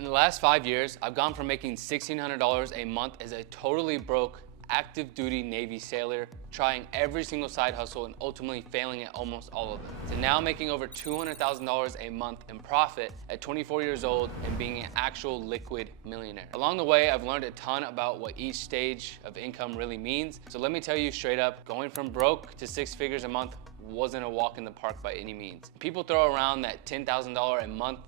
In the last 5 years, I've gone from making $1,600 a month as a totally broke, active duty Navy sailor, trying every single side hustle and ultimately failing at almost all of them, to now making over $200,000 a month in profit at 24 years old and being an actual liquid millionaire. Along the way, I've learned a ton about what each stage of income really means. So let me tell you straight up, going from broke to 6 figures a month wasn't a walk in the park by any means. People throw around that $10,000 a month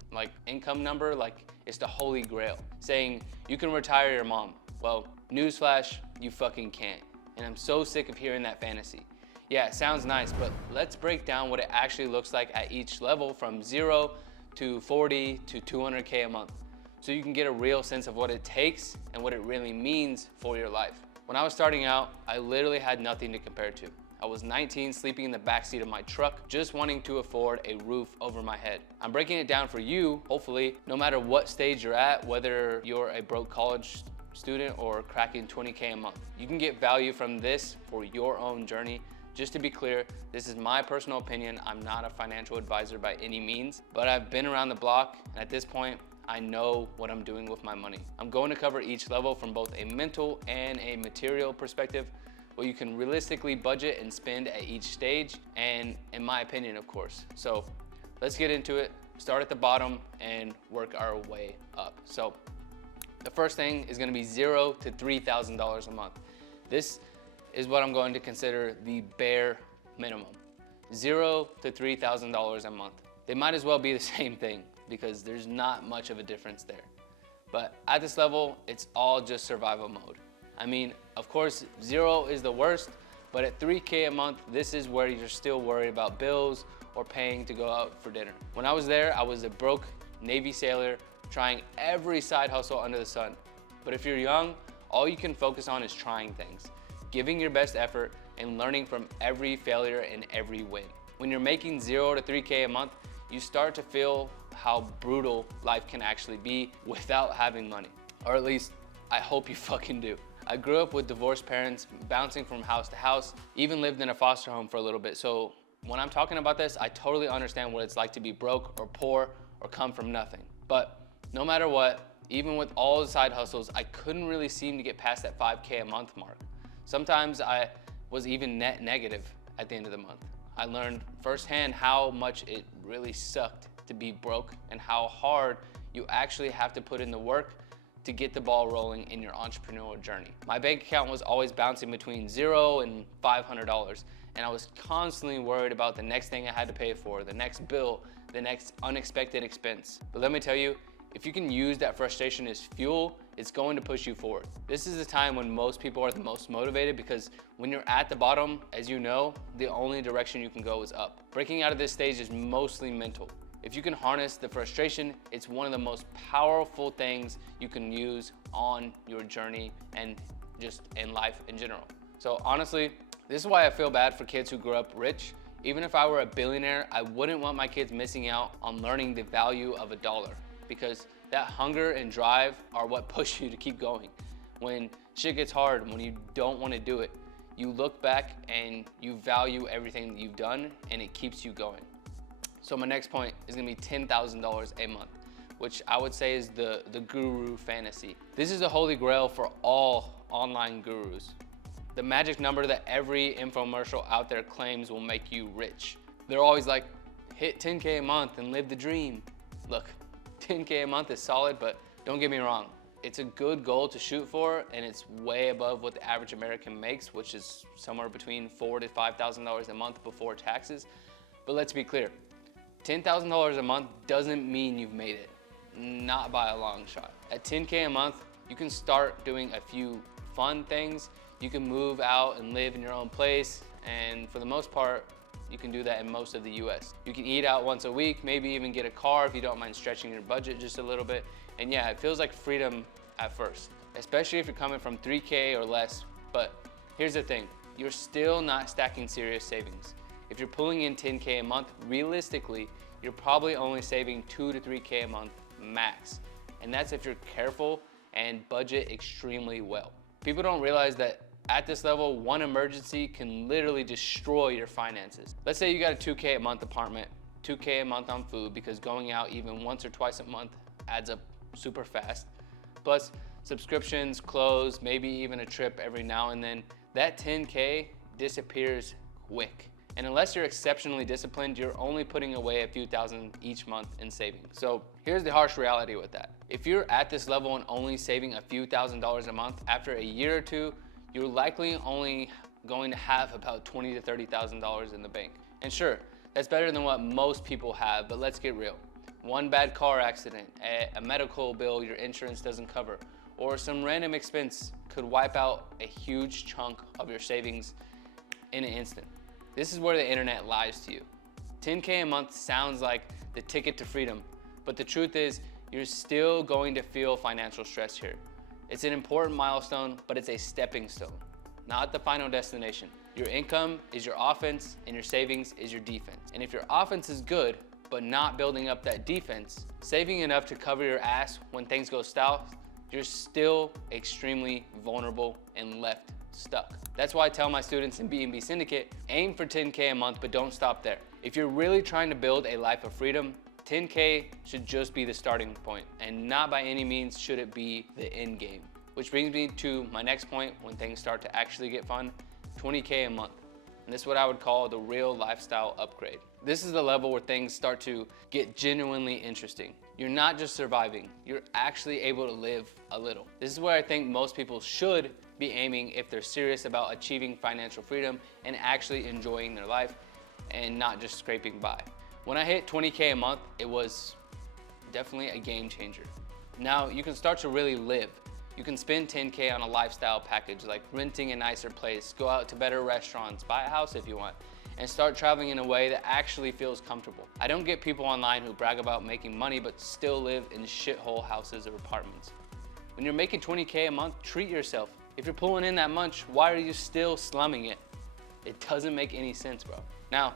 income number like it's the holy grail, saying you can retire your mom. Well, newsflash, you fucking can't. And I'm so sick of hearing that fantasy. Yeah, it sounds nice, but let's break down what it actually looks like at each level, from 0 to 40 to 200K a month, so you can get a real sense of what it takes and what it really means for your life. When I was starting out, I literally had nothing to compare to. I was 19, sleeping in the backseat of my truck, just wanting to afford a roof over my head. I'm breaking it down for you, hopefully, no matter what stage you're at, whether you're a broke college student or cracking 20K a month. You can get value from this for your own journey. Just to be clear, this is my personal opinion. I'm not a financial advisor by any means, but I've been around the block, and at this point, I know what I'm doing with my money. I'm going to cover each level from both a mental and a material perspective, what you can realistically budget and spend at each stage, and in my opinion, of course. So let's get into it, start at the bottom and work our way up. So the first thing is gonna be $0 to $3,000 a month. This is what I'm going to consider the bare minimum. $0 to $3,000 a month. They might as well be the same thing because there's not much of a difference there. But at this level, it's all just survival mode. I mean, of course, 0 is the worst, but at 3K a month, this is where you're still worried about bills or paying to go out for dinner. When I was there, I was a broke Navy sailor trying every side hustle under the sun. But if you're young, all you can focus on is trying things, giving your best effort, and learning from every failure and every win. When you're making 0 to 3K a month, you start to feel how brutal life can actually be without having money. Or at least, I hope you fucking do. I grew up with divorced parents, bouncing from house to house, even lived in a foster home for a little bit. So when I'm talking about this, I totally understand what it's like to be broke or poor or come from nothing. But no matter what, even with all the side hustles, I couldn't really seem to get past that 5K a month mark. Sometimes I was even net negative at the end of the month. I learned firsthand how much it really sucked to be broke and how hard you actually have to put in the work to get the ball rolling in your entrepreneurial journey. My bank account was always bouncing between $0 and $500, and I was constantly worried about the next thing I had to pay for, the next bill, the next unexpected expense. But let me tell you, if you can use that frustration as fuel, it's going to push you forward. This is the time when most people are the most motivated, because when you're at the bottom, as you know, the only direction you can go is up. Breaking out of this stage is mostly mental. If you can harness the frustration, it's one of the most powerful things you can use on your journey and just in life in general. So honestly, this is why I feel bad for kids who grew up rich. Even if I were a billionaire, I wouldn't want my kids missing out on learning the value of a dollar, because that hunger and drive are what push you to keep going. When shit gets hard, when you don't want to do it, you look back and you value everything that you've done, and it keeps you going. So my next point is gonna be $10,000 a month, which I would say is the guru fantasy. This is the holy grail for all online gurus. The magic number that every infomercial out there claims will make you rich. They're always like, hit 10K a month and live the dream. Look, 10K a month is solid, but don't get me wrong. It's a good goal to shoot for, and it's way above what the average American makes, which is somewhere between $4,000 to $5,000 a month before taxes. But let's be clear, $10,000 a month doesn't mean you've made it, not by a long shot. At 10K a month, you can start doing a few fun things. You can move out and live in your own place, and for the most part, you can do that in most of the US. You can eat out once a week, maybe even get a car if you don't mind stretching your budget just a little bit. And yeah, it feels like freedom at first, especially if you're coming from 3K or less. But here's the thing, you're still not stacking serious savings. If you're pulling in 10K a month, realistically, you're probably only saving 2 to 3K a month max. And that's if you're careful and budget extremely well. People don't realize that at this level, one emergency can literally destroy your finances. Let's say you got a 2K a month apartment, 2K a month on food, because going out even once or twice a month adds up super fast. Plus subscriptions, clothes, maybe even a trip every now and then. That 10K disappears quick. And unless you're exceptionally disciplined, you're only putting away a few thousand each month in savings. So here's the harsh reality with that. If you're at this level and only saving a few $1,000s a month, after a year or two, you're likely only going to have about $20,000 to $30,000 in the bank. And sure, that's better than what most people have, but let's get real. One bad car accident, a medical bill your insurance doesn't cover, or some random expense could wipe out a huge chunk of your savings in an instant. This is where the internet lies to you. 10K a month sounds like the ticket to freedom, but the truth is you're still going to feel financial stress here. It's an important milestone, but it's a stepping stone, not the final destination. Your income is your offense and your savings is your defense. And if your offense is good, but not building up that defense, saving enough to cover your ass when things go south, you're still extremely vulnerable and left stuck. That's why I tell my students in B&B Syndicate, aim for 10K a month, but don't stop there. If you're really trying to build a life of freedom, 10K should just be the starting point, and not by any means should it be the end game. Which brings me to my next point when things start to actually get fun, 20K a month. And this is what I would call the real lifestyle upgrade. This is the level where things start to get genuinely interesting. You're not just surviving, you're actually able to live a little. This is where I think most people should be aiming if they're serious about achieving financial freedom and actually enjoying their life and not just scraping by. When I hit 20K a month, it was definitely a game changer. Now you can start to really live. You can spend 10K on a lifestyle package like renting a nicer place, go out to better restaurants, buy a house if you want, and start traveling in a way that actually feels comfortable. I don't get people online who brag about making money but still live in shithole houses or apartments. When you're making 20K a month, treat yourself. If you're pulling in that much, why are you still slumming it? It doesn't make any sense, bro. Now,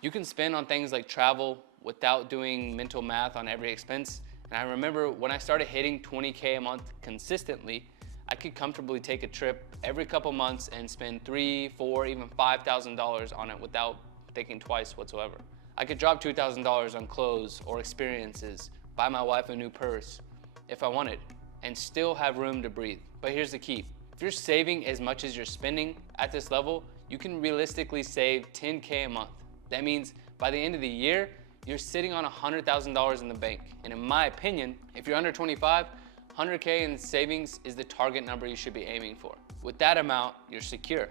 you can spend on things like travel without doing mental math on every expense. And I remember when I started hitting 20K a month consistently, I could comfortably take a trip every couple months and spend $3,000, $4,000, even $5,000 on it without thinking twice whatsoever. I could drop $2,000 on clothes or experiences, buy my wife a new purse if I wanted, and still have room to breathe. But here's the key. If you're saving as much as you're spending at this level, you can realistically save 10K a month. That means by the end of the year, you're sitting on $100,000 in the bank. And in my opinion, if you're under 25, 100K in savings is the target number you should be aiming for. With that amount, you're secure.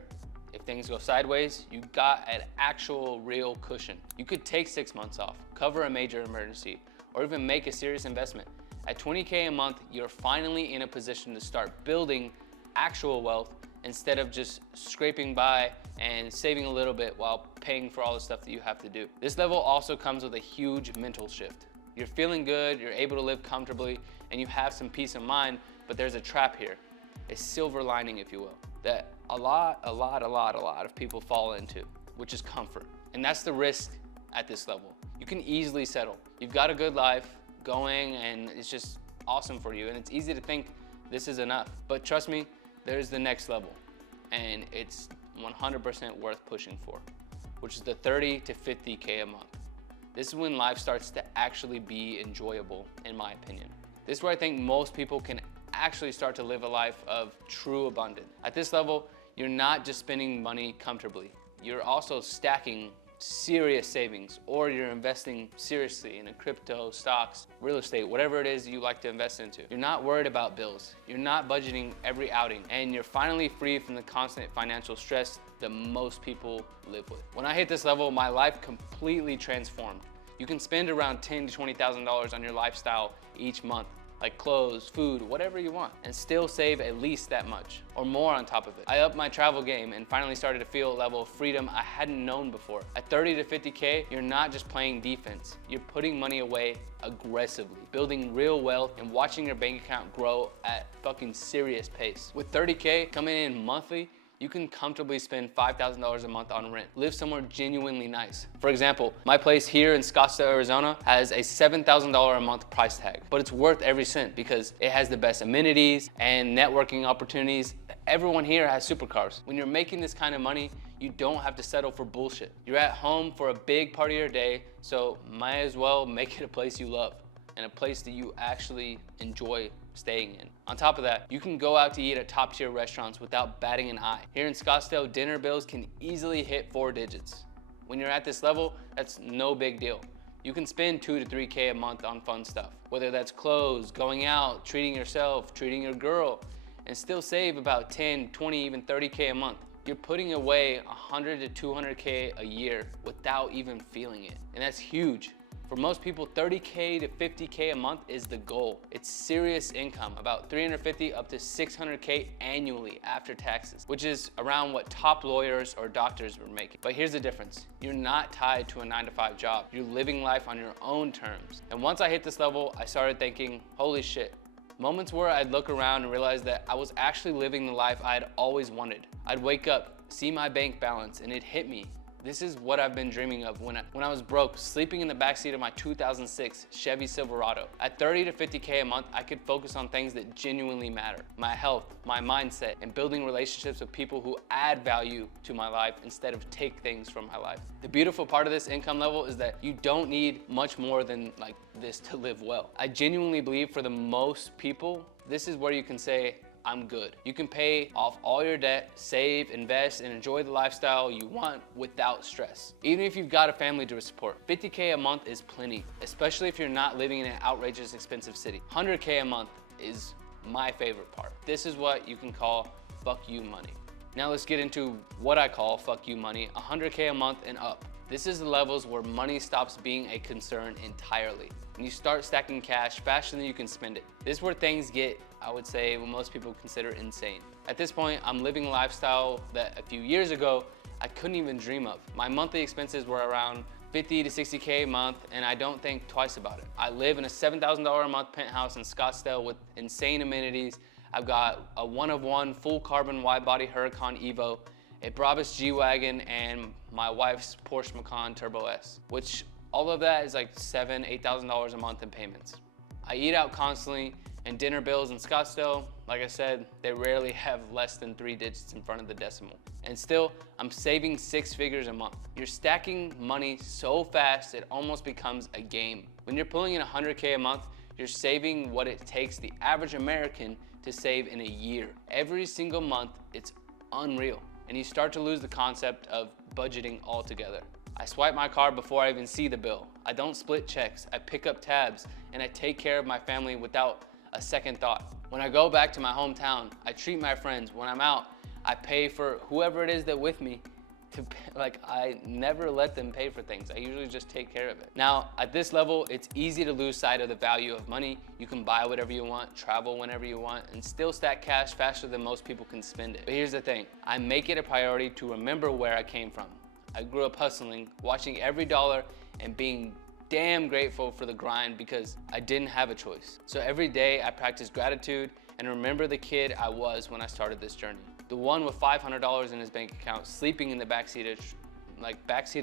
If things go sideways, you got an actual real cushion. You could take 6 months off, cover a major emergency, or even make a serious investment. At 20K a month, you're finally in a position to start building actual wealth instead of just scraping by and saving a little bit while paying for all the stuff that you have to do. This level also comes with a huge mental shift. You're feeling good, you're able to live comfortably, and you have some peace of mind, but there's a trap here, a silver lining, if you will, that a lot of people fall into, which is comfort. And that's the risk at this level. You can easily settle. You've got a good life going and it's just awesome for you, and it's easy to think this is enough. But trust me, there's the next level, and it's 100% worth pushing for, which is the 30 to 50K a month. This is when life starts to actually be enjoyable, in my opinion. This is where I think most people can actually start to live a life of true abundance. At this level, you're not just spending money comfortably. You're also stacking serious savings, or you're investing seriously in a crypto, stocks, real estate, whatever it is you like to invest into. You're not worried about bills. You're not budgeting every outing, and you're finally free from the constant financial stress that most people live with. When I hit this level, my life completely transformed. You can spend around $10,000 to $20,000 on your lifestyle each month, like clothes, food, whatever you want, and still save at least that much or more on top of it. I upped my travel game and finally started to feel a level of freedom I hadn't known before. At 30 to 50K, you're not just playing defense. You're putting money away aggressively, building real wealth and watching your bank account grow at fucking serious pace. With 30K coming in monthly, you can comfortably spend $5,000 a month on rent. Live somewhere genuinely nice. For example, my place here in Scottsdale, Arizona has a $7,000 a month price tag, but it's worth every cent because it has the best amenities and networking opportunities. Everyone here has supercars. When you're making this kind of money, you don't have to settle for bullshit. You're at home for a big part of your day, so might as well make it a place you love. and a place that you actually enjoy staying in. On top of that, you can go out to eat at top tier restaurants without batting an eye. Here in Scottsdale, dinner bills can easily hit 4 digits. When you're at this level, that's no big deal. You can spend 2 to 3K a month on fun stuff, whether that's clothes, going out, treating yourself, treating your girl, and still save about 10, 20, even 30K a month. You're putting away 100 to 200K a year without even feeling it. And that's huge. For most people, 30K to 50K a month is the goal. It's serious income, about 350 up to 600K annually after taxes, which is around what top lawyers or doctors were making. But here's the difference. You're not tied to a 9-to-5 job. You're living life on your own terms. And once I hit this level, I started thinking, holy shit. Moments where I'd look around and realize that I was actually living the life I had always wanted. I'd wake up, see my bank balance, and it hit me. This is what I've been dreaming of when I was broke, sleeping in the backseat of my 2006 Chevy Silverado. At 30 to 50K a month, I could focus on things that genuinely matter. My health, my mindset, and building relationships with people who add value to my life instead of take things from my life. The beautiful part of this income level is that you don't need much more than like this to live well. I genuinely believe for the most people, this is where you can say, I'm good. You can pay off all your debt, save, invest, and enjoy the lifestyle you want without stress. Even if you've got a family to support, 50K a month is plenty, especially if you're not living in an outrageous expensive city. 100K a month is my favorite part. This is what you can call fuck you money. Now let's get into what I call fuck you money, 100K a month and up. This is the levels where money stops being a concern entirely. And you start stacking cash faster than you can spend it. This is where things get, I would say, what most people consider insane. At this point, I'm living a lifestyle that a few years ago, I couldn't even dream of. My monthly expenses were around 50 to 60K a month, and I don't think twice about it. I live in a $7,000 a month penthouse in Scottsdale with insane amenities. I've got a one-of-one full carbon wide-body Huracan Evo, a Brabus G-Wagon, and my wife's Porsche Macan Turbo S, which all of that is like $7,000, $8,000 a month in payments. I eat out constantly, and dinner bills in Scottsdale, like I said, they rarely have less than 3 digits in front of the decimal. And still, I'm saving 6 figures a month. You're stacking money so fast, it almost becomes a game. When you're pulling in 100K a month, you're saving what it takes the average American to save in a year. Every single month, it's unreal. And you start to lose the concept of budgeting altogether. I swipe my card before I even see the bill. I don't split checks, I pick up tabs, and I take care of my family without a second thought. When I go back to my hometown, I treat my friends. When I'm out, I pay for whoever it is that with me to pay. Like, I never let them pay for things. I usually just take care of it. Now, at this level, it's easy to lose sight of the value of money. You can buy whatever you want, travel whenever you want, and still stack cash faster than most people can spend it. But here's the thing, I make it a priority to remember where I came from. I grew up hustling, watching every dollar, and being damn grateful for the grind because I didn't have a choice. So every day I practice gratitude and remember the kid I was when I started this journey. The one with $500 in his bank account, sleeping in the backseat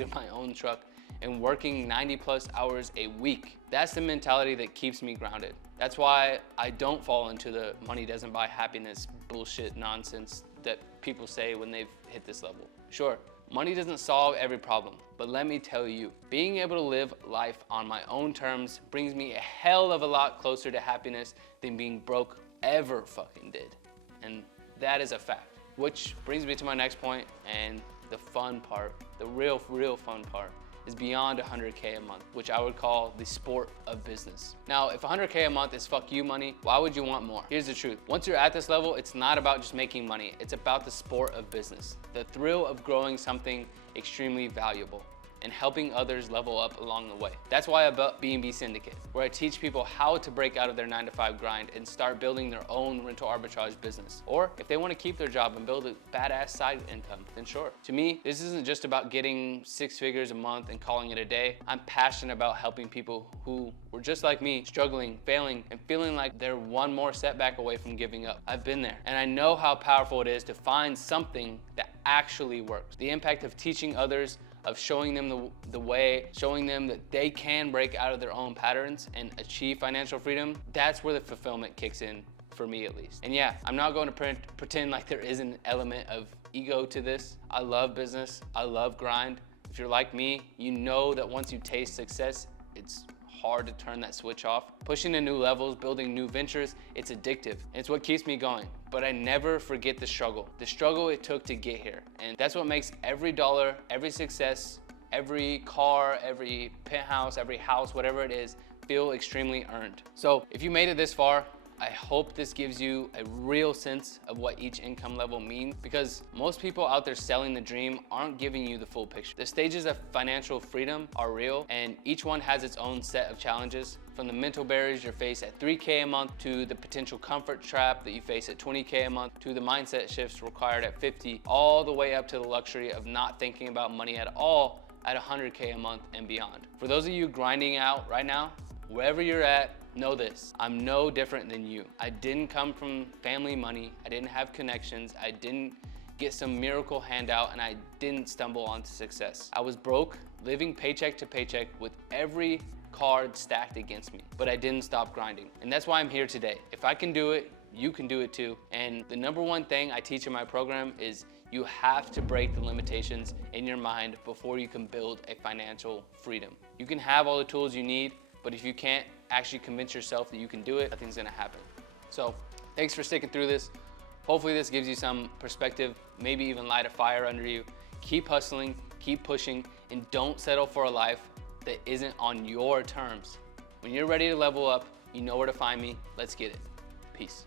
of my own truck and working 90+ hours a week. That's the mentality that keeps me grounded. That's why I don't fall into the money doesn't buy happiness bullshit nonsense that people say when they've hit this level. Sure, money doesn't solve every problem, but let me tell you, being able to live life on my own terms brings me a hell of a lot closer to happiness than being broke ever fucking did. And that is a fact. Which brings me to my next point, and the fun part, the real fun part, is beyond 100K a month, which I would call the sport of business. Now, if 100K a month is fuck you money, why would you want more? Here's the truth. Once you're at this level, it's not about just making money. It's about the sport of business, the thrill of growing something extremely valuable and helping others level up along the way. That's why I built B&B Syndicate, where I teach people how to break out of their 9-to-5 grind and start building their own rental arbitrage business. Or if they want to keep their job and build a badass side income, then sure. To me, this isn't just about getting 6 figures a month and calling it a day. I'm passionate about helping people who were just like me, struggling, failing, and feeling like they're one more setback away from giving up. I've been there, and I know how powerful it is to find something that actually works. The impact of teaching others, of showing them the way, showing them that they can break out of their own patterns and achieve financial freedom, that's where the fulfillment kicks in, for me at least. And yeah, I'm not going to pretend like there isn't an element of ego to this. I love business, I love grind. If you're like me, you know that once you taste success, it's hard to turn that switch off. Pushing to new levels, building new ventures, it's addictive. It's what keeps me going. But I never forget the struggle it took to get here. And that's what makes every dollar, every success, every car, every penthouse, every house, whatever it is, feel extremely earned. So if you made it this far, I hope this gives you a real sense of what each income level means, because most people out there selling the dream aren't giving you the full picture. The stages of financial freedom are real, and each one has its own set of challenges. From the mental barriers you face at $3K a month, to the potential comfort trap that you face at $20K a month, to the mindset shifts required at $50, all the way up to the luxury of not thinking about money at all at $100K a month and beyond. For those of you grinding out right now, wherever you're at, know this: I'm no different than you. I didn't come from family money, I didn't have connections, I didn't get some miracle handout, and I didn't stumble onto success. I was broke, living paycheck to paycheck with every card stacked against me, but I didn't stop grinding. And that's why I'm here today. If I can do it, you can do it too. And the number one thing I teach in my program is you have to break the limitations in your mind before you can build a financial freedom. You can have all the tools you need, but if you can't actually convince yourself that you can do it, nothing's gonna happen. So thanks for sticking through this. Hopefully this gives you some perspective, maybe even light a fire under you. Keep hustling, keep pushing, and don't settle for a life that isn't on your terms. When you're ready to level up, you know where to find me. Let's get it. Peace.